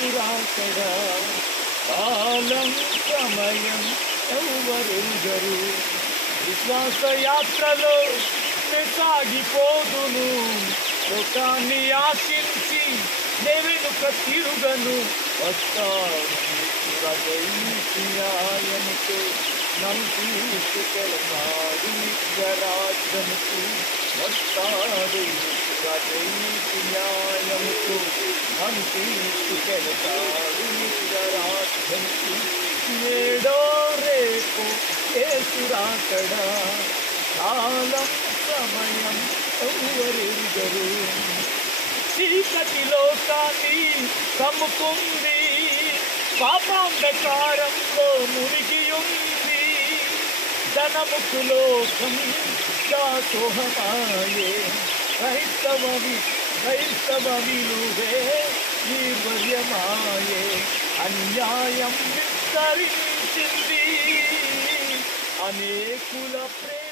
ఏసురాకడా కాలం సమయం ఎవరెరుగరు. విశ్వాస యాత్రలో సాగిపోదును, లోకాన్ని ఆశించి వెనుక తిరుగను. వస్తాను న్యాయముతో నన్ను తీసుకెళతాడు నిత్యరాజ్యముకు. వస్తాడు న్యాయముతో నన్ను తీసుకెళతాడు నిత్యరాజ్యముకు. ఏడో రేపు ఏసురాకడా కాలం సమయం ఎవరెరుగరు. చీకటి లోకాన్ని కమ్ముకుంది, పాపాంధకారంలో మునిగి ఉంది. ధనముకు లోకం దాసోహమాయే, క్రైస్తవ విలువే నిర్వర్యమాయే. అన్యాయం విస్తరించింది, అనేకుల ప్రేమ